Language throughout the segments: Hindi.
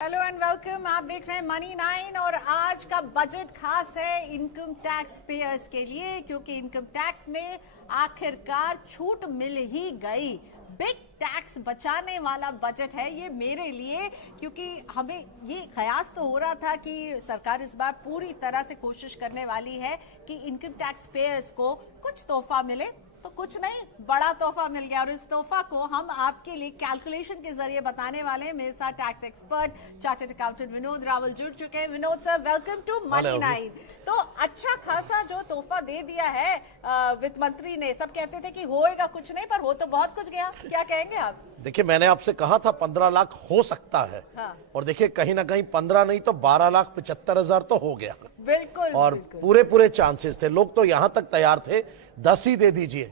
Hello and welcome. आप देख रहे हैं मनी 9 और आज का बजट खास है इनकम टैक्स पेयर्स के लिए, क्योंकि इनकम टैक्स में आखिरकार छूट मिल ही गई। बिग टैक्स बचाने वाला बजट है ये मेरे लिए, क्योंकि हमें ये कयास तो हो रहा था कि सरकार इस बार पूरी तरह से कोशिश करने वाली है कि इनकम टैक्स पेयर्स को कुछ तोहफा मिले, तो कुछ नहीं, बड़ा तोहफा मिल गया। और इस तोहफा को हम आपके लिए कैलकुलेशन के जरिए बताने वाले हैं। मेरे साथ tax expert chartered accountant Vinod Rawal जुड़ चुके हैं। Vinod sir, welcome to money 9। तो अच्छा खासा जो तोहफा दे दिया है वित्त मंत्री ने, सब कहते थे कि होएगा कुछ नहीं, पर हो तो बहुत कुछ गया। क्या कहेंगे आप? देखिए, मैंने आपसे कहा था 15 लाख हो सकता है। हाँ। और देखिए, कहीं ना कहीं 15 नहीं तो 12,75,000 तो हो गया। बिल्कुल। और बिल्कुल। पूरे चांसेस थे, लोग तो यहां तक तैयार थे 10 ही दे दीजिए,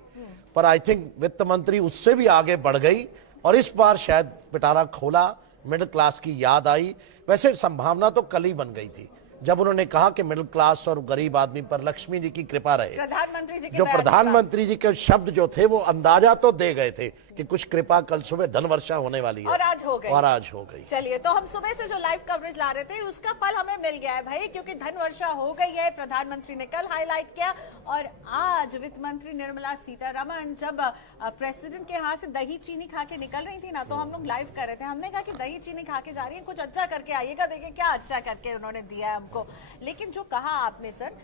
पर आई थिंक वित्त मंत्री उससे भी आगे बढ़ गई और इस बार शायद पिटारा खोला, मिडिल क्लास की याद आई। वैसे संभावना तो कल ही बन गई थी जब उन्होंने कहा कि मिडिल क्लास और गरीब आदमी पर लक्ष्मी जी की कृपा रहे। प्रधानमंत्री जी के जो प्रधानमंत्री जी के शब्द जो थे वो अंदाजा तो दे गए थे कि कुछ कृपा कल सुबह धन वर्षा होने वाली है, और आज हो गई। चलिए, तो हम सुबह से जो लाइव कवरेज ला रहे थे उसका फल हमें मिल गया है भाई, क्योंकि धन वर्षा हो गई है। प्रधानमंत्री ने कल हाईलाइट किया और आज वित्त मंत्री निर्मला सीतारमण जब प्रेसिडेंट के हाथ से दही चीनी खा के निकल रही थी ना, तो हम लोग लाइव कर रहे थे। हमने कहा कि दही चीनी खा के जा रही है, कुछ अच्छा करके आइएगा। देखिए क्या अच्छा करके उन्होंने दिया है हमको। लेकिन जो कहा आपने सर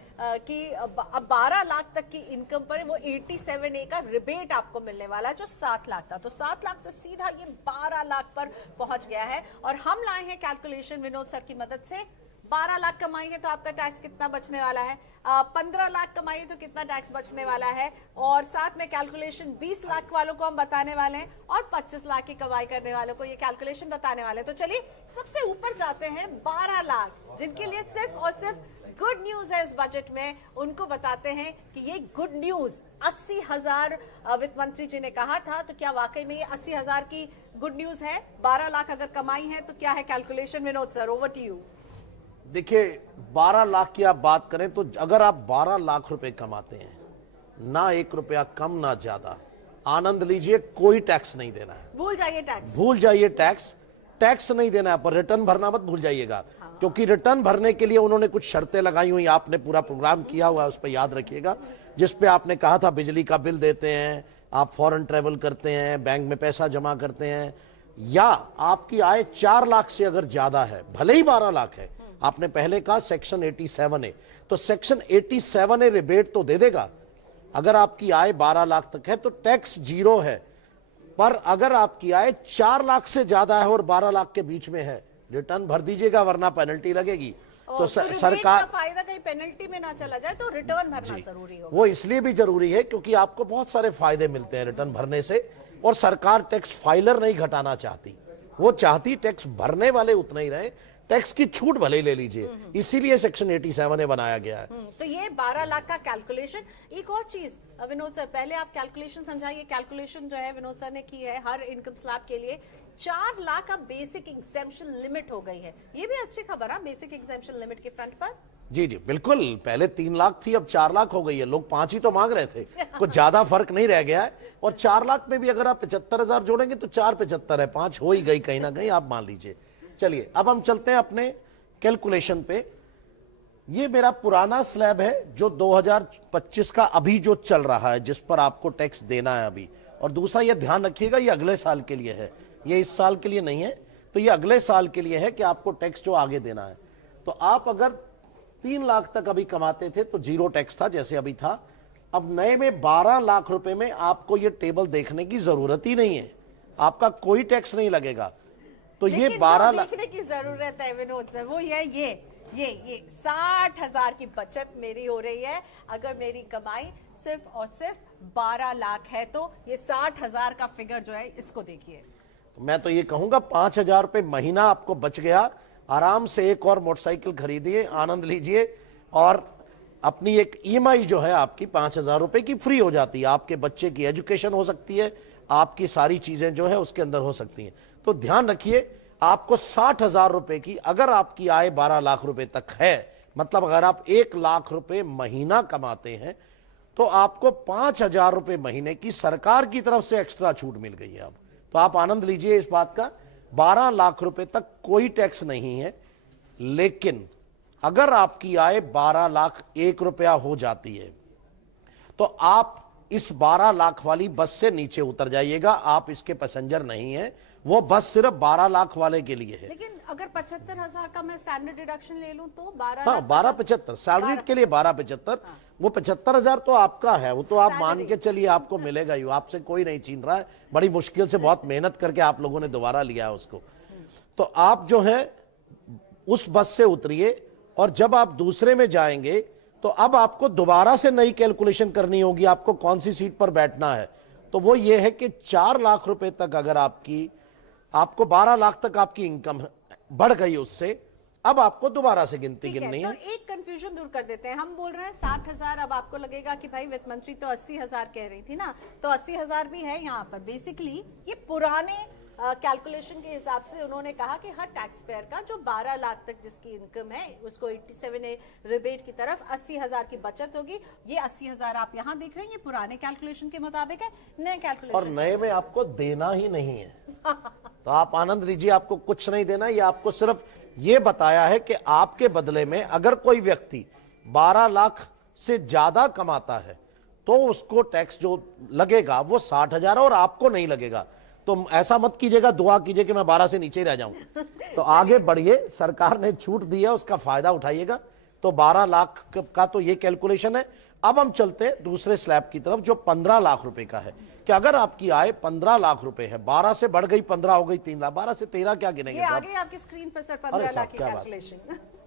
कि अब 12 लाख तक की इनकम पर वो 87A का रिबेट आपको मिलने वाला है, जो 7 लाख था, तो 7 लाख से सीधा ये 12 लाख पर पहुंच गया है। और हम लाए हैं कैलकुलेशन विनोद सर की मदद से। 12 लाख कमाई है तो आपका टैक्स कितना बचने वाला है, 15 लाख कमाई है तो कितना टैक्स बचने वाला है, और साथ में कैलकुलेशन 20 लाख वालों को हम बताने वाले हैं और 25 लाख की कमाई करने वालों को ये कैलकुलेशन बताने वाले हैं। तो चलिए सबसे ऊपर जाते हैं, 12 लाख जिनके लिए सिर्फ और सिर्फ गुड न्यूज है इस बजट में, उनको बताते हैं कि ये गुड न्यूज 80,000 वित्त मंत्री जी ने कहा था, तो क्या वाकई में ये 80,000 की गुड न्यूज है? 12 लाख अगर कमाई है तो क्या है calculation? Vinod sir, over to you. देखिए, 12 लाख की आप बात करें तो अगर आप 12 लाख रुपए कमाते हैं, ना 1 रुपया कम ना ज्यादा, आनंद लीजिए, कोई टैक्स नहीं देना है। भूल जाइए टैक्स, भूल जाइए टैक्स नहीं देना है, पर रिटर्न भरना मत भूल जाइएगा। हाँ। क्योंकि रिटर्न भरने के लिए उन्होंने कुछ शर्तें लगाई हुई, आपने पूरा प्रोग्राम किया हुआ है, उस पर याद रखिएगा, जिसपे आपने कहा था बिजली का बिल देते हैं, आप फॉरेन ट्रेवल करते हैं, बैंक में पैसा जमा करते हैं, या आपकी आय 4 लाख से अगर ज्यादा है, भले ही 12 लाख है, आपने पहले कहा सेक्शन 87A, तो सेक्शन 87A रिबेट तो दे देगा। अगर आपकी आय 12 लाख तक है तो टैक्स 0 है, पर अगर आपकी आय 4 लाख से ज्यादा है और 12 लाख के बीच में है, रिटर्न भर दीजिएगा वरना पेनल्टी लगेगी। तो सरकार फायदा कहीं पेनल्टी में ना चला जाए, तो रिटर्न भरना जरूरी हो। वो इसलिए भी जरूरी है क्योंकि आपको बहुत सारे फायदे मिलते हैं रिटर्न भरने से, और सरकार टैक्स फाइलर नहीं घटाना चाहती, वो चाहती टैक्स भरने वाले उतने ही रहे, टैक्स की छूट भले ही ले लीजिए, इसीलिए सेक्शन 87A बनाया गया है। तो ये 12 लाख का कैलकुलेशन। एक और चीज विनोद सर, पहले आप कैलकुलेशन समझाइए। कैलकुलेशन जो है विनोद सर ने की है हर इनकम स्लैब के लिए 4 लाख का बेसिक एग्जेम्पशन लिमिट हो गई है। ये भी अच्छी खबर है बेसिक एग्जेम्पशन लिमिट के फ्रंट पर। जी जी बिल्कुल, पहले 3 लाख थी, अब 4 लाख हो गई है। लोग 5 ही तो मांग रहे थे, कुछ ज्यादा फर्क नहीं रह गया है। और 4 लाख में भी अगर आप 75,000 जोड़ेंगे तो 4 75 है, 5 हो ही गई कहीं ना कहीं, आप मान लीजिए। चलिए अब हम चलते हैं अपने कैलकुलेशन पे। ये मेरा पुराना स्लैब है जो 2025 का अभी जो चल रहा है, जिस पर आपको टैक्स देना है अभी। और दूसरा ये ध्यान रखिएगा, ये अगले साल के लिए है, ये इस साल के लिए नहीं है, तो ये अगले साल के लिए है कि आपको टैक्स जो आगे देना है। तो आप अगर 3 लाख तक अभी कमाते थे तो 0 टैक्स था, जैसे अभी था। अब नए में 12 लाख रुपए में आपको ये टेबल देखने की जरूरत ही नहीं है, आपका कोई टैक्स नहीं लगेगा। तो ये 12 लाख देखने की जरूरत है विनोद सर, वो ये 60,000 की बचत मेरी हो रही है। अगर मेरी कमाई सिर्फ और सिर्फ 12 लाख है तो ये 60,000 का फिगर जो है, इसको देखिए। मैं तो ये कहूंगा 5,000 रुपए महीना आपको बच गया। आराम से एक और मोटरसाइकिल खरीदिए, आनंद लीजिए, और अपनी एक EMI जो है आपकी 5,000 रुपए की फ्री हो जाती है। आपके बच्चे की एजुकेशन हो सकती है, आपकी सारी चीजें जो है उसके अंदर हो सकती हैं। तो ध्यान रखिए, आपको 60,000 रुपए की, अगर आपकी आय 12 लाख रुपए तक है, मतलब अगर आप 1 लाख रुपए महीना कमाते हैं, तो आपको 5,000 रुपए महीने की सरकार की तरफ से एक्स्ट्रा छूट मिल गई है अब। तो आप आनंद लीजिए इस बात का। 12 लाख रुपए तक कोई टैक्स नहीं है। लेकिन अगर आपकी आय 12 लाख 1 रुपया हो जाती है तो आप इस 12 लाख वाली बस से नीचे उतर जाइएगा। आप इसके पैसेंजर नहीं हैं, वो बस सिर्फ 12 लाख वाले के लिए है। लेकिन अगर 75,000 का मैं स्टैंडर्ड डिडक्शन ले लूं तो 12 हाँ, 12,75 सैलरी के लिए 12,75। वो 75,000 तो आपका है, वो तो आप मान के चलिए आपको मिलेगा ही, आपसे कोई नहीं छीन रहा है। बड़ी मुश्किल से बहुत मेहनत करके आप लोगों ने दोबारा लिया है उसको। तो आप जो है उस बस से उतरिए और जब आप दूसरे में जाएंगे तो अब आपको दोबारा से नई कैलकुलेशन करनी होगी, आपको कौन सी सीट पर बैठना है। तो वो ये है कि 4 लाख रुपए तक अगर आपको 12 लाख तक आपकी इनकम बढ़ गई उससे, अब आपको दोबारा से गिनती गिननी है। तो एक कंफ्यूजन दूर कर देते हैं। हम बोल रहे हैं 60,000, अब आपको लगेगा कि भाई वित्त मंत्री तो 80,000 कह रही थी ना, तो 80,000 भी है यहाँ पर। बेसिकली ये पुराने कैलकुलेशन के हिसाब से उन्होंने कहा कि हर टैक्स पेयर का जो 12 लाख तक जिसकी इनकम है उसको 87A रिबेट की तरफ 80,000 की बचत होगी। ये 80,000 आप यहाँ देख रहे हैं, ये पुराने कैलकुलेशन के मुताबिक है। नए कैलकुलेशन और नए में आपको देना ही नहीं है तो आप आनंद लीजिए, आपको कुछ नहीं देना। ये आपको सिर्फ ये बताया है कि आपके बदले में अगर कोई व्यक्ति 12 लाख से ज्यादा कमाता है तो उसको टैक्स जो लगेगा वो 60,000 और आपको नहीं लगेगा। तो ऐसा मत कीजिएगा, दुआ कीजिए कि मैं 12 से नीचे ही रह जाऊं। तो आगे बढ़िए, सरकार ने छूट दी है, उसका फायदा उठाइएगा। तो 12 लाख का तो ये कैलकुलेशन है। अब हम चलते हैं दूसरे स्लैब की तरफ जो 15 लाख रुपए का है कि अगर आपकी आय 15 लाख रुपए है, 12 से बढ़ गई 15 हो गई 3 लाख, 12 से 13 क्या गिनेंगे ये आगे आपकी स्क्रीन पर सर 15 लाख की कैलकुलेशन।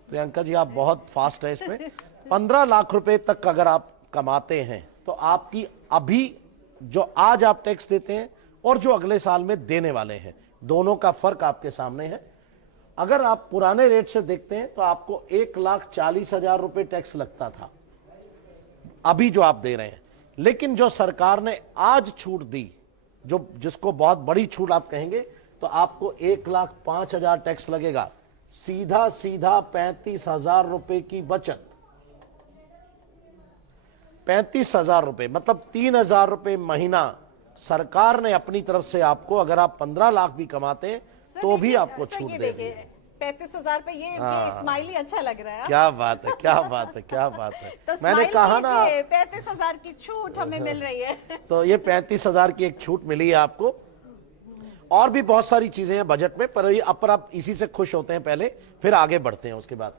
प्रियंका जी आप बहुत फास्ट है इसमें। 15 लाख रुपए तक अगर आप कमाते हैं तो आपकी अभी जो आज आप टैक्स देते हैं और जो अगले साल में देने वाले हैं, दोनों का फर्क आपके सामने है। अगर आप पुराने रेट से देखते हैं तो आपको 1,40,000 रुपए टैक्स लगता था अभी जो आप दे रहे हैं। लेकिन जो सरकार ने आज छूट दी, जो जिसको बहुत बड़ी छूट आप कहेंगे, तो आपको 1,05,000 टैक्स लगेगा। सीधा सीधा 35,000 रुपए की बचत। 35,000 रुपए मतलब 3,000 रुपए महीना सरकार ने अपनी तरफ से आपको, अगर आप 15 लाख भी कमाते हैं तो भी आपको छूट दे दी। 35,000 पे ये स्माइली अच्छा लग रहा है। क्या बात है, क्या बात है, क्या बात है। तो मैंने कहा ना 35,000 की छूट हमें मिल रही है। तो ये 35,000 की एक छूट मिली है आपको। और भी बहुत सारी चीजें हैं बजट में, पर आप इसी से खुश होते हैं पहले, फिर आगे बढ़ते हैं उसके बाद।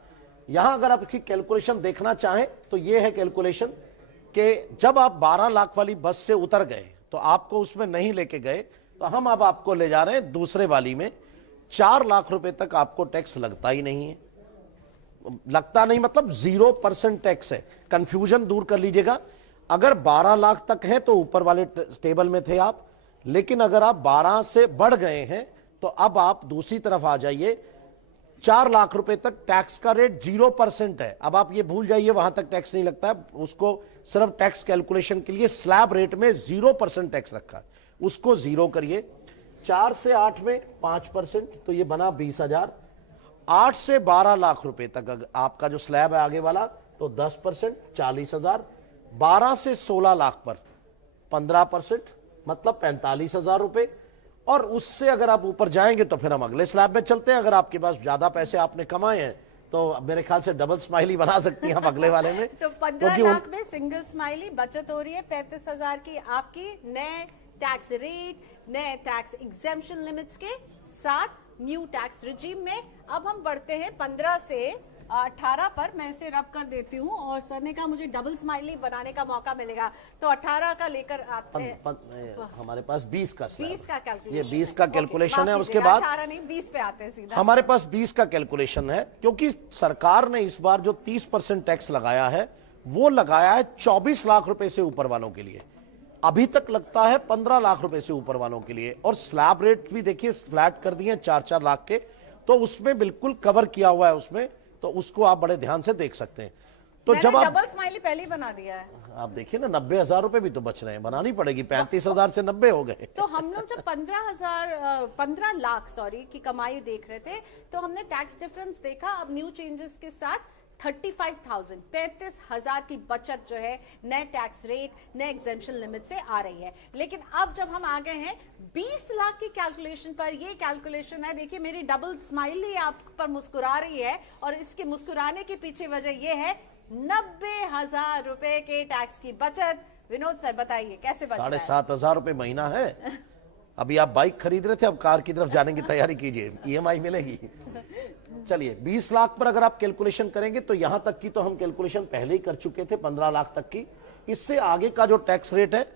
यहां अगर आप इसकी कैलकुलेशन देखना चाहें तो ये है कैलकुलेशन कि जब आप 12 लाख वाली बस से उतर गए तो आपको उसमें नहीं लेके गए, तो हम अब आपको ले जा रहे हैं दूसरे वाली में। 4 लाख रुपए तक आपको टैक्स लगता ही नहीं है। लगता नहीं मतलब 0% टैक्स है। कंफ्यूजन दूर कर लीजिएगा। अगर 12 लाख तक है तो ऊपर वाले टेबल में थे आप, लेकिन अगर आप 12 से बढ़ गए हैं तो अब आप दूसरी तरफ आ जाइए। 4 लाख रुपए तक टैक्स का रेट 0% है। अब आप ये भूल जाइए, वहां तक टैक्स नहीं लगता है। उसको सिर्फ टैक्स कैलकुलेशन के लिए स्लैब रेट में 0% टैक्स रखा है, उसको 0 करिए। 4 से 8 में 5%, तो ये बना 20,000। 8 से 12 लाख रुपए तक आपका जो स्लैब है आगे वाला, तो 10% 40,000। 12 से 16 लाख पर 15% मतलब 45,000 रुपए। और उससे अगर आप ऊपर जाएंगे तो फिर हम अगले स्लैब में चलते हैं। अगर आपके पास ज्यादा पैसे आपने कमाए हैं तो मेरे ख्याल से डबल स्माइली बना सकती हैं आप अगले वाले में। तो 15 लाख में सिंगल स्माइली बचत हो रही है 35,000 की आपकी, नए टैक्स रेट, नए टैक्स एग्जेम्पशन लिमिट्स के साथ न्यू टैक्स रिजीम में। अब हम बढ़ते हैं 15 से 18 पर। मैं इसे रब कर देती हूँ और सर ने कहा मुझे डबल स्माइली बनाने का मौका मिलेगा, तो 18 का लेकर आते हैं। हमारे पास 20 का स्लैब, 20 का कैलकुलेशन, ये 20 का कैलकुलेशन है। उसके बाद 18 नहीं 20 पे आते हैं सीधा। हमारे पास 20 का कैलकुलेशन है, क्योंकि सरकार ने इस बार जो 30% टैक्स लगाया है वो लगाया है 24 लाख रुपए से ऊपर वालों के लिए। अभी तक लगता है 15 लाख रुपए से ऊपर वालों के लिए। और स्लैब रेट भी देखिए फ्लैट कर दिए 4-4 लाख के, तो उसमें बिल्कुल कवर किया हुआ है उसमें, तो उसको आप बड़े ध्यान से देख सकते हैं। तो जब आप डबल स्माइली पहले ही बना दिया है, आप देखिए ना 90,000 रुपए भी तो बच रहे हैं, बनानी पड़ेगी। 35,000 से 90 हो गए। तो हम लोग जब 15 लाख की कमाई देख रहे थे तो हमने टैक्स डिफरेंस देखा। अब न्यू चेंजेस के साथ 35,000 35,000 की बचत जो है नए टैक्स रेट, नए एग्जेम्पशन लिमिट से आ रही है। लेकिन अब जब हम आ गए हैं 20 लाख की कैलकुलेशन पर, ये कैलकुलेशन है, देखिए मेरी डबल स्माइल ही आप पर मुस्कुरा रही है और इसके मुस्कुराने के पीछे वजह यह है 90,000 रुपए के टैक्स की बचत। विनोद सर बताइए कैसे बच रहा है? 7,500 रुपए महीना है। अभी आप बाइक खरीद रहे थे, अब कार की तरफ जाने की तैयारी कीजिए, EMI मिलेगी। चलिए 20 लाख पर अगर आप कैलकुलेशन करेंगे तो यहां तक की तो हम कैलकुलेशन पहले ही कर चुके थे, 15 लाख तक की। इससे आगे का जो टैक्स रेट है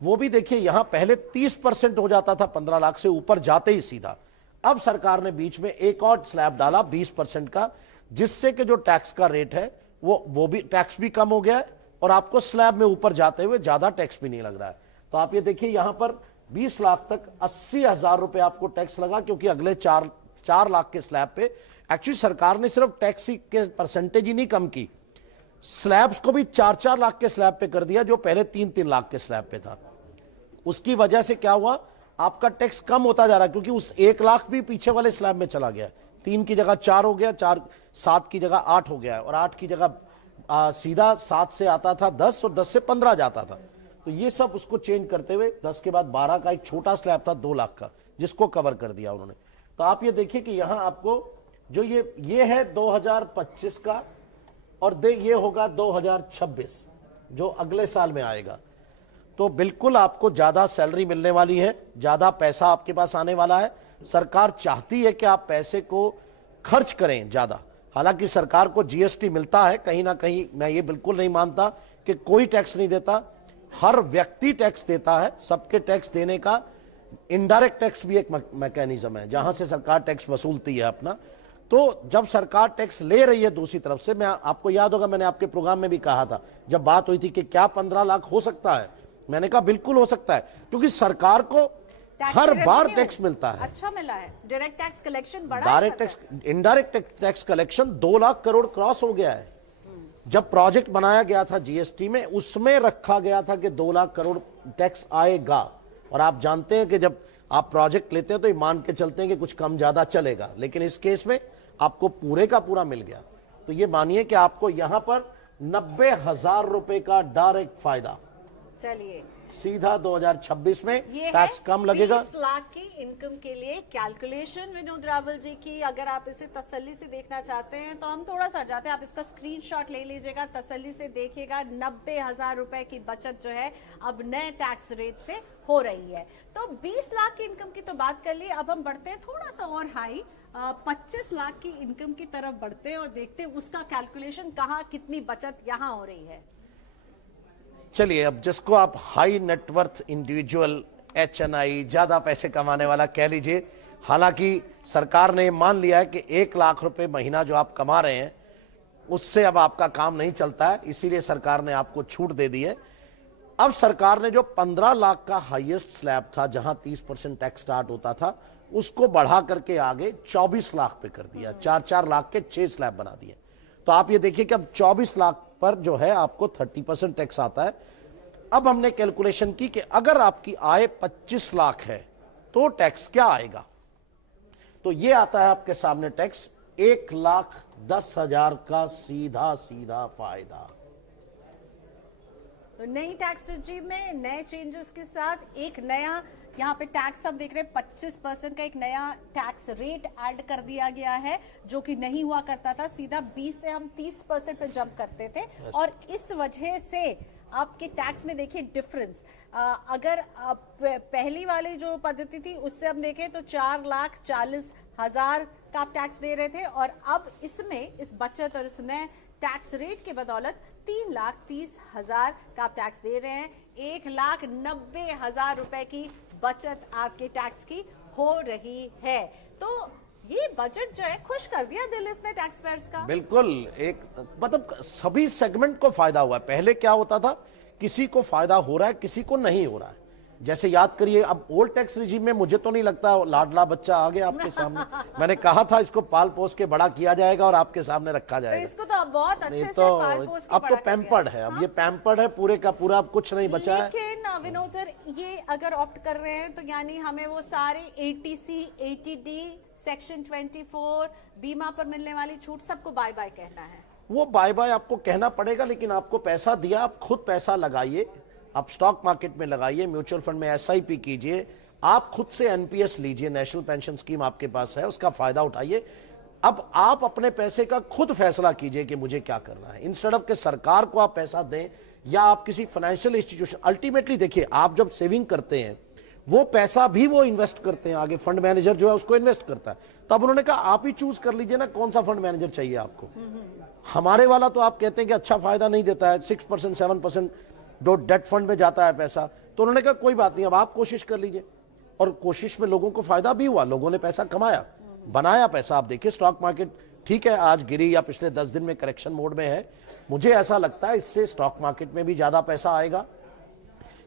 वो भी देखिए, यहां पहले 30% हो जाता था 15 लाख से ऊपर जाते ही सीधा। अब सरकार ने बीच में एक और स्लैब डाला 20% का, जिससे कि जो टैक्स का रेट है वो भी टैक्स भी कम हो गया है और आपको स्लैब में ऊपर जाते हुए ज्यादा टैक्स भी नहीं लग रहा है। तो आप ये देखिए यहां पर 20 लाख तक 80,000 रुपए आपको टैक्स लगा, क्योंकि अगले 4 लाख के स्लैब पे एक्चुअली सरकार ने सिर्फ टैक्स के परसेंटेज ही नहीं कम की, स्लैब्स को भी 4-4 लाख के स्लैब पे कर दिया, जो पहले 3-3 लाख के स्लैब पे था। उसकी वजह से क्या हुआ, आपका टैक्स कम होता जा रहा है, क्योंकि उस 1 लाख भी पीछे वाले स्लैब में चला गया। 3 की जगह 4 हो गया, 7 की जगह 8 हो गया है, और 8 की जगह सीधा 7 से आता था 10 और 10 से 15 जाता था। तो ये सब उसको चेंज करते हुए 10 के बाद 12 का एक छोटा स्लैब था 2 लाख का, जिसको कवर कर दिया उन्होंने। तो आप ये देखिए कि यहां आपको जो ये है 2025 का, और ये होगा 2026 जो अगले साल में आएगा। तो बिल्कुल आपको ज्यादा सैलरी मिलने वाली है, ज्यादा पैसा आपके पास आने वाला है। सरकार चाहती है कि आप पैसे को खर्च करें ज्यादा। हालांकि सरकार को GST मिलता है कहीं ना कहीं, मैं ये बिल्कुल नहीं मानता कि कोई टैक्स नहीं देता, हर व्यक्ति टैक्स देता है। सबके टैक्स देने का इनडायरेक्ट टैक्स भी एक मैकेनिज्म है जहां से सरकार टैक्स वसूलती है अपना। तो जब सरकार टैक्स ले रही है दूसरी तरफ से, मैं आपको याद होगा मैंने आपके प्रोग्राम में भी कहा था, जब बात हुई थी कि क्या 15 लाख हो सकता है, मैंने कहा बिल्कुल हो सकता है, क्योंकि सरकार को हर बार टैक्स मिलता है। अच्छा मिला है, डायरेक्ट टैक्स कलेक्शन बढ़ा, direct tax, indirect tax collection 2 lakh crore cross हो गया है। जब प्रोजेक्ट बनाया गया था GST में, उसमें रखा गया था कि 2 लाख करोड़ टैक्स आएगा। और आप जानते हैं कि जब आप प्रोजेक्ट लेते हैं तो ये मान के चलते हैं कि कुछ कम ज्यादा चलेगा, लेकिन इस केस में आपको पूरे का पूरा मिल गया। तो ये मानिए कि आपको यहां पर 90,000 रुपए का डायरेक्ट फायदा। चलिए सीधा 2026 में टैक्स कम लगेगा। 20 लाख की इनकम के लिए कैलकुलेशन विनोद रावल जी की, अगर आप इसे तसल्ली से देखना चाहते हैं तो हम थोड़ा सा जाते हैं, आप इसका स्क्रीनशॉट ले लीजिएगा, तसल्ली से देखिएगा। 90,000 रुपए की बचत जो है अब नए टैक्स रेट से हो रही है। तो 20 लाख की इनकम की तो बात कर ली, अब हम बढ़ते हैं थोड़ा सा और हाई, 25 लाख की इनकम की तरफ बढ़ते हैं और देखते हैं उसका कैलकुलेशन कहाँ, कितनी बचत यहाँ हो रही है। चलिए, अब जिसको आप हाई नेटवर्थ इंडिविजुअल, HNI, ज्यादा पैसे कमाने वाला कह लीजिए, हालांकि सरकार ने मान लिया है कि 1 लाख रुपए महीना जो आप कमा रहे हैं उससे अब आपका काम नहीं चलता है, इसीलिए सरकार ने आपको छूट दे दी है। अब सरकार ने जो 15 लाख का हाईएस्ट स्लैब था, जहां 30% टैक्स स्टार्ट होता था, उसको बढ़ा करके आगे 24 लाख पे कर दिया, 4-4 लाख के 6 स्लैब बना दिए। तो आप ये देखिए कि अब 24 लाख पर जो है आपको 30% टैक्स आता है। अब हमने कैलकुलेशन की कि अगर आपकी आय 25 लाख है तो टैक्स क्या आएगा, तो ये आता है आपके सामने टैक्स 1,10,000 का सीधा सीधा फायदा। तो नई टैक्स रिजीम में नए चेंजेस के साथ एक नया यहाँ पे टैक्स हम देख रहे हैं, 25% का एक नया टैक्स रेट ऐड कर दिया गया है, जो कि नहीं हुआ करता था। सीधा 20 से हम 30% पे जंप करते थे, और इस वजह से आपके टैक्स में देखिए डिफरेंस। अगर पहली वाली जो पद्धति थी उससे हम देखें तो 4,40,000 का आप टैक्स दे रहे थे, और अब इसमें इस बचत और इस नए टैक्स रेट की बदौलत 3,30,000 का आप टैक्स दे रहे हैं। 1,90,000 रुपए की बचत आपके टैक्स की हो रही है। तो ये बजट जो है खुश कर दिया दिल इसने टैक्स पेयर्स का। बिल्कुल, एक मतलब सभी सेगमेंट को फायदा हुआ है। पहले क्या होता था, किसी को फायदा हो रहा है, किसी को नहीं हो रहा है। जैसे याद करिए, अब ओल्ड टैक्स रिजीम में मुझे तो नहीं लगता लाडला बच्चा आ गया आपके सामने। मैंने कहा था इसको पाल पोस के बड़ा किया जाएगा और आपके सामने रखा जाएगा। तो इसको तो अब बहुत अच्छे से तो पाल पोस के अब तो पैम्पर्ड है, अब ये पैम्पर्ड है पूरे का पूरा, अब कुछ नहीं बचा है। लेकिन विनोद सर, ये अगर ऑप्ट कर रहे हैं तो यानी हमें वो सारे ATC, ATD, सेक्शन 24, बीमा पर मिलने वाली छूट, सबको बाय बाय कहना है। वो बाय बाय आपको कहना पड़ेगा, लेकिन आपको पैसा दिया, आप खुद पैसा लगाइए, आप स्टॉक मार्केट में लगाइए, म्यूचुअल फंड में एसआईपी कीजिए, आप खुद से एनपीएस लीजिए, नेशनल पेंशन स्कीम आपके पास है, उसका फायदा उठाइए। अब आप अपने पैसे का खुद फैसला कीजिए कि मुझे क्या करना है, इंस्टेड ऑफ कि सरकार को आप पैसा दें या आप किसी फाइनेंशियल इंस्टीट्यूशन। अल्टीमेटली देखिए, आप जब सेविंग करते हैं वो पैसा भी वो इन्वेस्ट करते हैं, आगे फंड मैनेजर जो है उसको इन्वेस्ट करता है। तो अब उन्होंने कहा आप ही चूज कर लीजिए ना कौन सा फंड मैनेजर चाहिए आपको। हमारे वाला तो आप कहते हैं कि अच्छा फायदा नहीं देता है, 6% 7% जो डेट फंड में जाता है पैसा। तो उन्होंने कहा कोई बात नहीं, अब आप कोशिश कर लीजिए। और कोशिश में लोगों को फायदा भी हुआ, लोगों ने पैसा कमाया, बनाया पैसा। आप देखिए स्टॉक मार्केट ठीक है आज गिरी या पिछले 10 दिन में करेक्शन मोड में है, मुझे ऐसा लगता है इससे स्टॉक मार्केट में भी ज्यादा पैसा आएगा,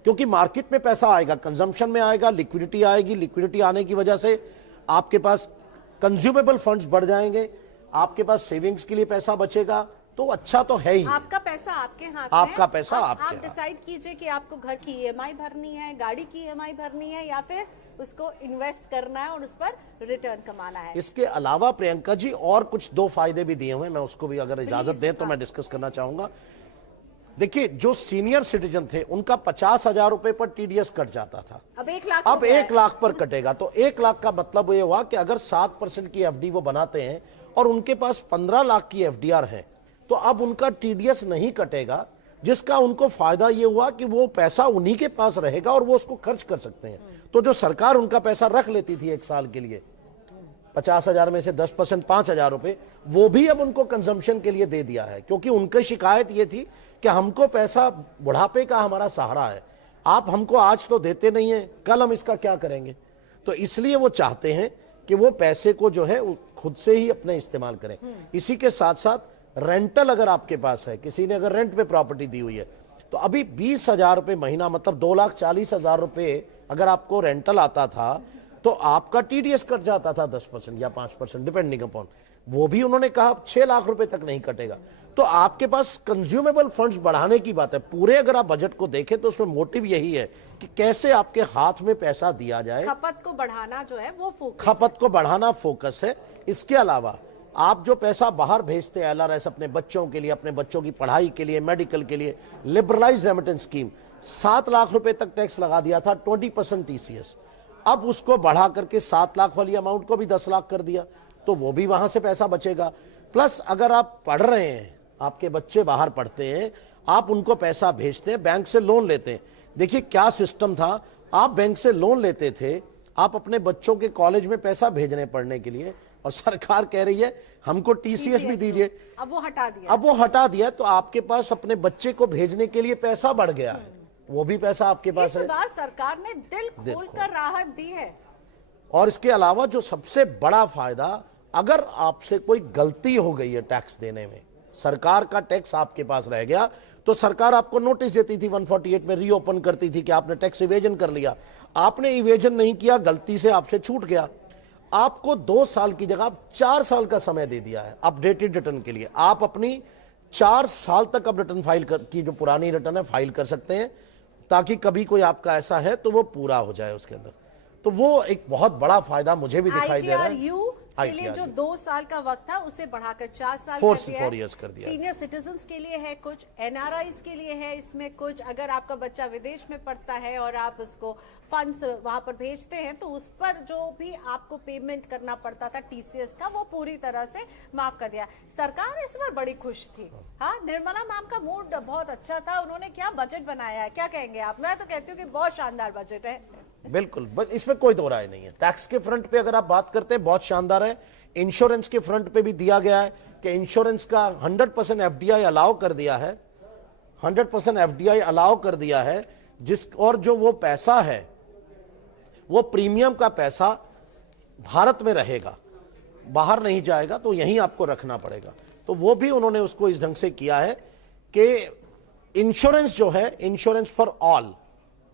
क्योंकि मार्केट में पैसा आएगा, कंजम्पशन में आएगा, लिक्विडिटी आएगी, लिक्विडिटी आने की वजह से आपके पास कंज्यूमेबल फंड्स बढ़ जाएंगे, आपके पास सेविंग्स के लिए पैसा बचेगा, तो अच्छा तो है ही। आपका पैसा आपके हाथ में, आपका पैसा आपके आप डिसाइड कीजिए कि आपको घर की ईएमआई भरनी है, गाड़ी की ईएमआई भरनी है, या फिर उसको इन्वेस्ट करना है और उस पर रिटर्न कमाना है। इसके अलावा प्रियंका जी और कुछ 2 फायदे भी दिए हुए हैं, मैं उसको भी अगर इजाजत दें तो मैं डिस्कस करना चाहूंगा। देखिए जो सीनियर सिटीजन थे उनका 50,000 रुपए पर टीडीएस कट जाता था, अब 1 लाख, अब 1 लाख पर कटेगा। तो 1 लाख का मतलब ये हुआ कि अगर 7% की एफडी वो बनाते हैं और उनके पास 15 लाख की एफडीआर है, तो अब उनका टीडीएस नहीं कटेगा, जिसका उनको फायदा ये हुआ कि वो पैसा उन्हीं के पास रहेगा और वो उसको खर्च कर सकते हैं। तो जो सरकार उनका पैसा रख लेती थी 1 साल के लिए, 50,000 में से 10% 5,000 रुपए, वो भी अब उनको कंजम्पशन के लिए दे दिया है, क्योंकि उनकी शिकायत ये थी कि हमको पैसा बुढ़ापे का हमारा सहारा है, आप हमको आज तो देते नहीं है, कल हम इसका क्या करेंगे। तो इसलिए वो चाहते हैं कि वो पैसे को जो है खुद से ही अपने इस्तेमाल करें। इसी के साथ साथ रेंटल अगर आपके पास है, किसी ने अगर रेंट पे प्रॉपर्टी दी हुई है, तो अभी 20,000 रुपए महीना, मतलब 2,40,000 रुपए अगर आपको रेंटल आता था तो आपका टीडीएस कट जाता था 10% या 5% डिपेंडिंग अपॉन, वो भी उन्होंने कहा 6 लाख रुपए तक नहीं कटेगा। तो आपके पास कंज्यूमेबल फंड्स बढ़ाने की बात है। पूरे अगर आप बजट को देखें तो उसमें मोटिव यही है कि कैसे आपके हाथ में पैसा दिया जाए, खपत को बढ़ाना जो है वो फोकस, खपत को बढ़ाना फोकस है। इसके अलावा आप जो पैसा बाहर भेजते हैं एलआरएस अपने बच्चों के लिए, अपने बच्चों की पढ़ाई के लिए, मेडिकल के लिए, लिबरलाइज्ड रेमिटेंस स्कीम, 7 लाख रुपए तक टैक्स लगा दिया था, 20% टीसीएस, अब उसको बढ़ा करके 7 लाख वाली अमाउंट को भी 10 लाख कर दिया, तो वो भी वहां से पैसा बचेगा। प्लस अगर आप पढ़ रहे हैं, आपके बच्चे बाहर पढ़ते हैं, आप उनको पैसा भेजते हैं, बैंक से लोन लेते हैं। देखिए क्या सिस्टम था, आप बैंक से लोन लेते थे, आप अपने बच्चों के कॉलेज में पैसा भेजने पढ़ने के लिए, और सरकार कह रही है हमको टीसीएस भी दीजिए, अब वो हटा दिया, अब वो हटा दिया, तो आपके पास अपने बच्चे को भेजने के लिए पैसा बढ़ गया है, वो भी पैसा आपके पास है। इस बार सरकार ने दिल खोलकर राहत दी है। और इसके अलावा जो सबसे बड़ा फायदा, अगर आपसे कोई गलती हो गई है टैक्स देने में, सरकार का टैक्स आपके पास रह गया, तो सरकार आपको नोटिस देती थी, 148 में रीओपन करती थी कि आपने टैक्स इवेजन कर लिया, आपने इवेजन नहीं किया, गलती से आपसे छूट गया, आपको 2 साल की जगह 4 साल का समय दे दिया है अपडेटेड रिटर्न के लिए। आप अपनी 4 साल तक अब रिटर्न फाइल की जो पुरानी रिटर्न है फाइल कर सकते हैं, ताकि कभी कोई आपका ऐसा है तो वो पूरा हो जाए उसके अंदर। तो वो एक बहुत बड़ा फायदा मुझे भी दिखाई दे रहा है। के लिए जो 2 साल का वक्त था उसे बढ़ाकर 4 साल 4 इयर्स कर दिया। सीनियर सिटीजन्स के लिए है कुछ, एनआरआईज के लिए है इसमें कुछ, अगर आपका बच्चा विदेश में पढ़ता है और आप उसको फंड्स वहां पर भेजते हैं तो उस पर जो भी आपको पेमेंट करना पड़ता था टीसीएस का, वो पूरी तरह से माफ कर दिया। सरकार इस बार बड़ी खुश थी। हाँ, निर्मला मैम का मूड बहुत अच्छा था, उन्होंने क्या बजट बनाया है, क्या कहेंगे आप? मैं तो कहती हूँ कि बहुत शानदार बजट है। बिल्कुल, इसमें कोई दो राय नहीं है। टैक्स के फ्रंट पे अगर आप बात करते हैं बहुत शानदार है। इंश्योरेंस के फ्रंट पे भी दिया गया है कि इंश्योरेंस का 100% एफडीआई अलाउ कर दिया है, 100% एफडीआई अलाउ कर दिया है, और जो वो पैसा है वो प्रीमियम का पैसा भारत में रहेगा, बाहर नहीं जाएगा, तो यहीं आपको रखना पड़ेगा। तो वो भी उन्होंने उसको इस ढंग से किया है कि इंश्योरेंस जो है, इंश्योरेंस फॉर ऑल,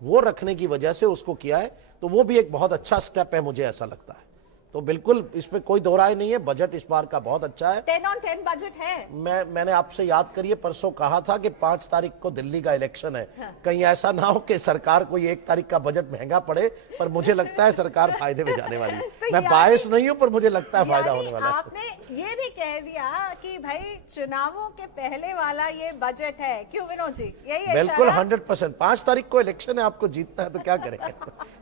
वो रखने की वजह से उसको किया है। तो वो भी एक बहुत अच्छा स्टेप है, मुझे ऐसा लगता है। तो बिल्कुल इसमें कोई दो राय नहीं है, बजट इस बार का बहुत अच्छा है। 10 on 10 बजट है। मैंने आपसे याद करिए, परसों कहा था कि 5 तारीख को दिल्ली का इलेक्शन है। हाँ। कहीं ऐसा ना हो कि सरकार को ये 1 तारीख का बजट महंगा पड़े, पर मुझे लगता है सरकार फायदे में जाने वाली है। तो मैं बायस नहीं हूं, पर मुझे लगता है फायदा होने वाला है। आपने ये भी कह दिया कि भाई चुनावों के पहले वाला ये बजट है, क्यों विनोद जी? यही है बिल्कुल इशारा? 100%। 5 तारीख को इलेक्शन है, आपको जीतना है तो क्या करेंगे।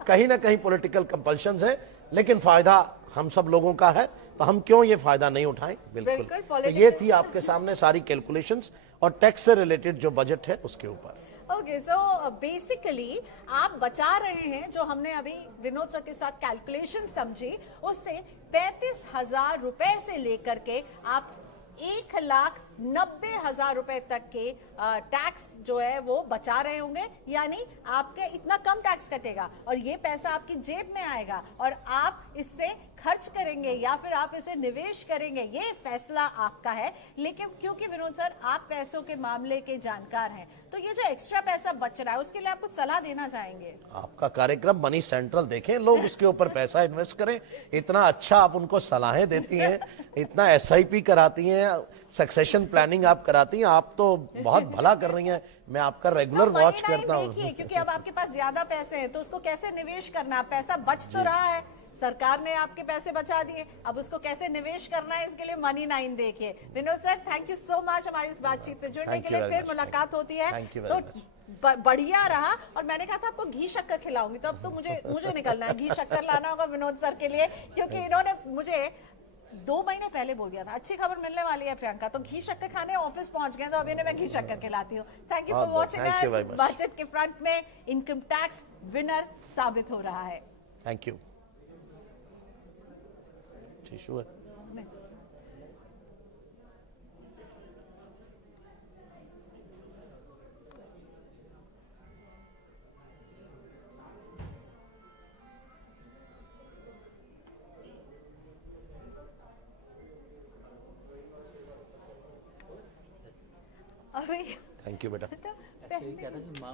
कहीं ना कहीं पॉलिटिकल कंपल्शंस है, लेकिन फायदा हम सब लोगों का है, तो हम क्यों ये फायदा नहीं उठाएं। बिल्कुल। तो ये थी आपके सामने सारी कैलकुलेशंस और टैक्स से रिलेटेड जो बजट है उसके ऊपर। ओके, सो बेसिकली आप बचा रहे हैं, जो हमने अभी विनोद सर के साथ कैलकुलेशन समझी, उससे 35,000 रुपए से लेकर के आप 1,90,000 रुपए तक के टैक्स जो है वो बचा रहे होंगे। यानी आपके इतना कम टैक्स कटेगा और ये पैसा आपकी जेब में आएगा और आप इससे खर्च करेंगे या फिर आप इसे निवेश करेंगे, ये फैसला आपका है। लेकिन क्योंकि विनोद सर आप पैसों के मामले के जानकार हैं, तो ये जो एक्स्ट्रा पैसा बच रहा है उसके लिए आप कुछ सलाह देना चाहेंगे? आपका कार्यक्रम मनी सेंट्रल देखें, लोग उसके ऊपर पैसा इन्वेस्ट करें। इतना अच्छा आप उनको सलाहें देती हैं, इतना SIP कराती हैं, सक्सेशन प्लानिंग आप कराती हैं, आप तो बहुत भला कर रही हैं। मैं आपका रेगुलर वॉच करता हूँ। क्योंकि अब आपके पास ज्यादा पैसे हैं तो उसको कैसे निवेश करना, पैसा बच तो रहा है, सरकार ने आपके पैसे बचा दिए, अब उसको कैसे निवेश करना है, इसके लिए मनी 9 देखिए। Vinod sir, thank you so much हमारी इस बातचीत में जुड़ने के लिए। फिर मुलाकात होती है तो बढ़िया रहा। और मैंने कहा था आपको घी शक्कर खिलाऊंगी, तो अब तो मुझे निकलना है, घी शक्कर लाना होगा विनोद सर के लिए, क्योंकि इन्होंने मुझे 2 महीने पहले बोल दिया था अच्छी खबर मिलने वाली है प्रियंका, तो घी शक्कर खाने ऑफिस पहुंच गए, तो अभी मैं घी शक्कर खिलाती हूँ। Thank you for watching us. Budget के फ्रंट में इनकम टैक्स विनर साबित हो रहा है। Thank you. टिश्यू है? अभी थैंक यू बेटा। तो